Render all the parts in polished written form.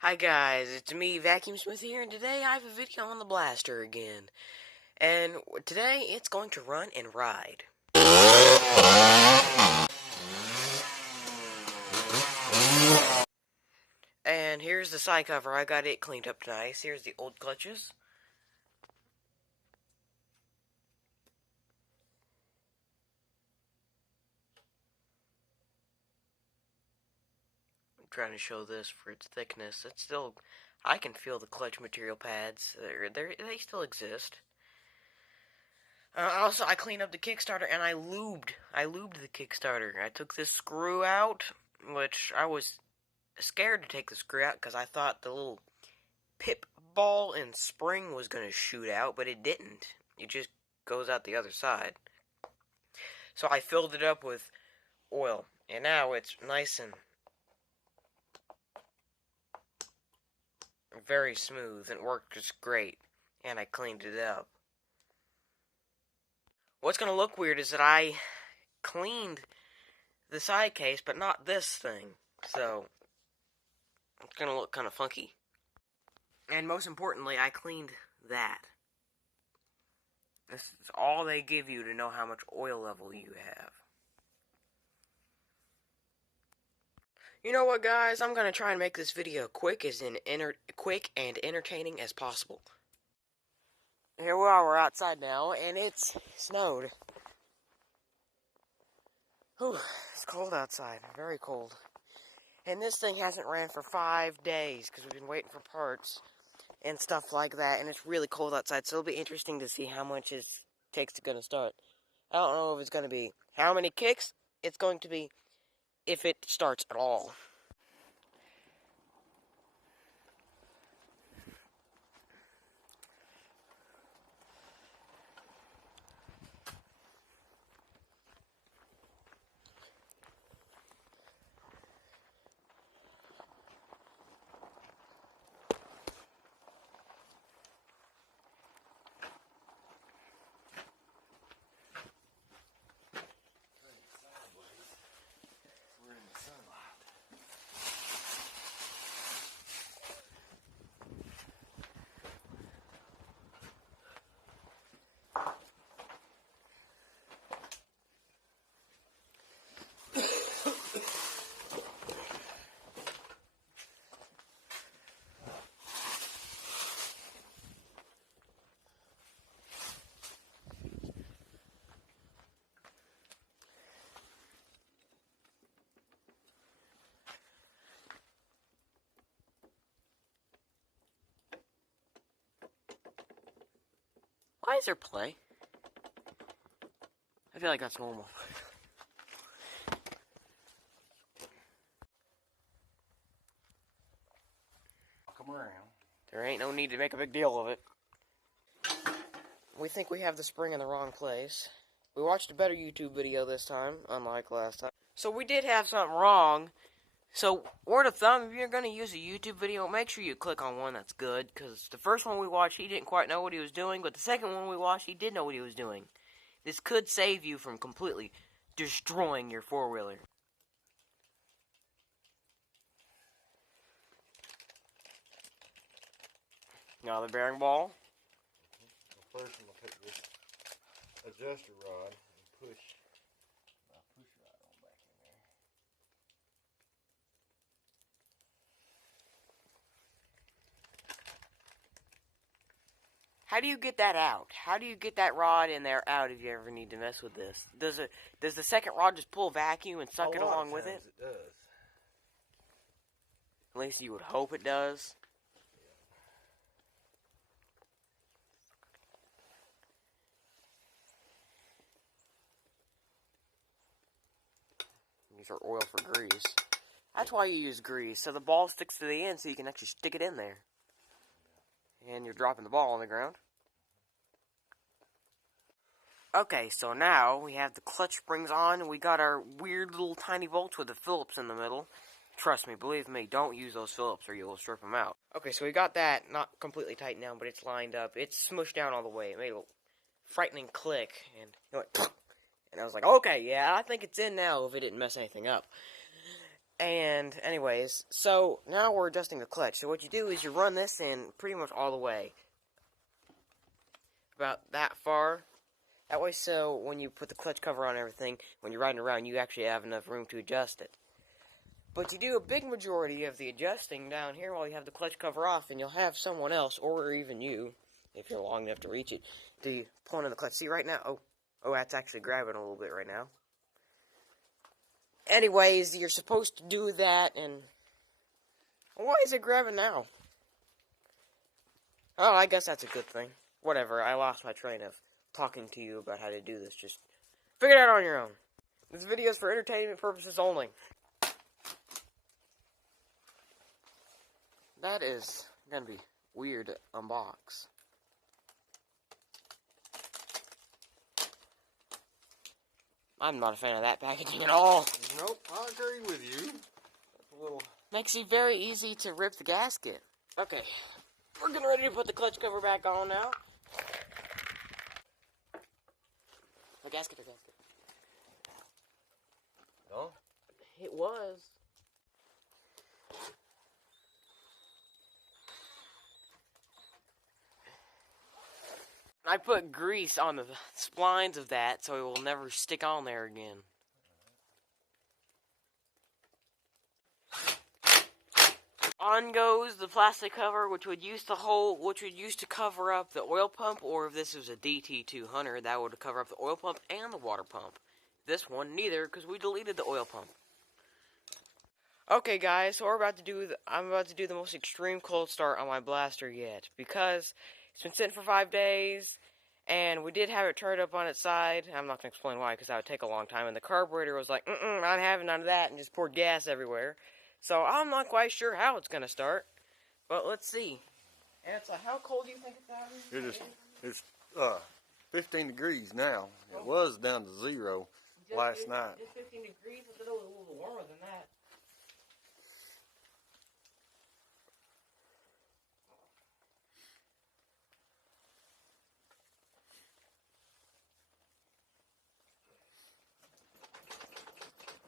Hi guys, it's me, Vacuum Smith here, and today I have a video on the blaster again. And today it's going to run and ride. And here's the side cover. I got it cleaned up nice. Here's the old clutches. I'm trying to show this for its thickness. It's still, I can feel the clutch material pads. They still exist. Also, I cleaned up the Kickstarter and I lubed the Kickstarter. I took this screw out, which I was scared to take the screw out because I thought the little pip ball and spring was going to shoot out, but it didn't. It just goes out the other side. So I filled it up with oil, and now it's nice and very smooth and works great, and I cleaned it up. What's going to look weird is that I cleaned the side case, but not this thing, so it's going to look kind of funky. And most importantly, I cleaned that. This is all they give you to know how much oil level you have. You know what, guys? I'm going to try and make this video quick and entertaining as possible. Here we are, we're outside now, and it's snowed. Whew, it's cold outside, very cold. And this thing hasn't ran for 5 days, because we've been waiting for parts and stuff like that, and it's really cold outside, so it'll be interesting to see how much it takes to get a start. I don't know if it's going to be how many kicks it's going to be, if it starts at all. Why is there play? I feel like that's normal. Come around. There ain't no need to make a big deal of it. We think we have the spring in the wrong place. We watched a better YouTube video this time, unlike last time. So we did have something wrong. So, word of thumb, if you're going to use a YouTube video, make sure you click on one that's good. Because the first one we watched, he didn't quite know what he was doing. But the second one we watched, he did know what he was doing. This could save you from completely destroying your four-wheeler. Now the bearing ball. Well, first I'm going to take this adjuster rod and push my push rod on back in there. How do you get that out? How do you get that rod in there out if you ever need to mess with this? Does the second rod just pull vacuum and suck it along with it? It does. At least you would hope it does. These are oil for grease. That's why you use grease, so the ball sticks to the end so you can actually stick it in there. And you're dropping the ball on the ground. Okay, so now we have the clutch springs on, and we got our weird little tiny bolts with the Phillips in the middle. Trust me, believe me, don't use those Phillips or you'll strip them out. Okay, so we got that not completely tightened down, but it's lined up. It's smushed down all the way. It made a frightening click, and it went, and I was like, okay, yeah, I think it's in now if it didn't mess anything up. And anyways, so now we're adjusting the clutch. So what you do is you run this in pretty much all the way, about that far. That way, so when you put the clutch cover on everything, when you're riding around, you actually have enough room to adjust it. But you do a big majority of the adjusting down here while you have the clutch cover off, and you'll have someone else, or even you, if you're long enough to reach it, to pull in the clutch. See right now? Oh, that's actually grabbing a little bit right now. Anyways, you're supposed to do that, and why is it grabbing now? Oh, I guess that's a good thing. Whatever, I lost my train of talking to you about how to do this. Just figure it out on your own. This video is for entertainment purposes only. That is gonna be weird to unbox. I'm not a fan of that packaging at all. Nope, I agree with you. That's a little... Makes it very easy to rip the gasket. Okay, we're getting ready to put the clutch cover back on now. The gasket. No? It was. I put grease on the splines of that so it will never stick on there again. On goes the plastic cover, which would use to cover up the oil pump, or if this was a DT200, that would cover up the oil pump and the water pump. This one, neither, because we deleted the oil pump. Okay, guys, so I'm about to do the most extreme cold start on my blaster yet, because it's been sitting for 5 days, and we did have it turned up on its side. I'm not going to explain why, because that would take a long time, and the carburetor was like, not having none of that, and just poured gas everywhere. So I'm not quite sure how it's going to start, but let's see. And so how cold do you think it's out? It's 15 degrees now. It was down to 0 last night. It's 15 degrees. It's a little warmer than that.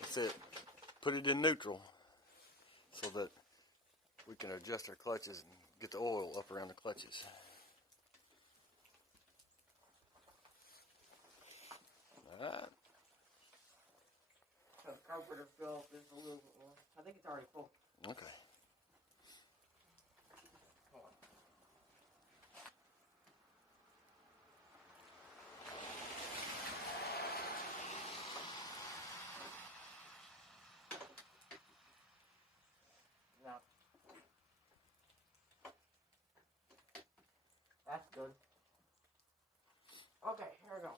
That's it. Put it in neutral so that we can adjust our clutches and get the oil up around the clutches. Alright. So the carburetor fill is a little bit more. I think it's already full. Okay. No. That's good. Okay, here we go.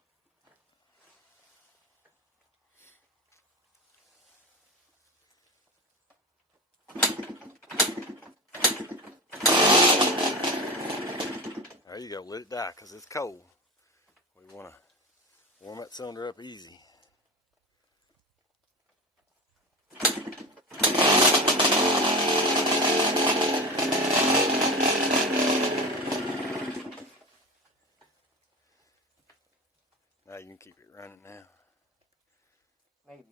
There you go. Let it die because it's cold. We want to warm that cylinder up easy. Now you can keep it running now. Maybe.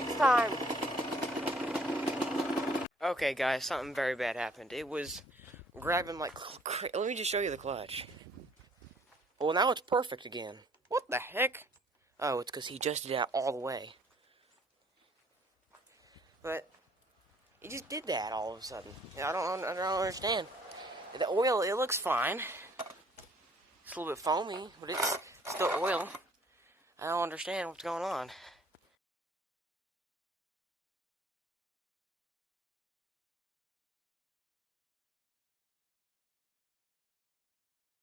next time. Okay, guys, something very bad happened. It was grabbing like... Let me just show you the clutch. Well, now it's perfect again. What the heck? Oh, it's because he adjusted it out all the way. But he just did that all of a sudden. I don't understand. The oil, it looks fine. It's a little bit foamy, but it's still oil. I don't understand what's going on.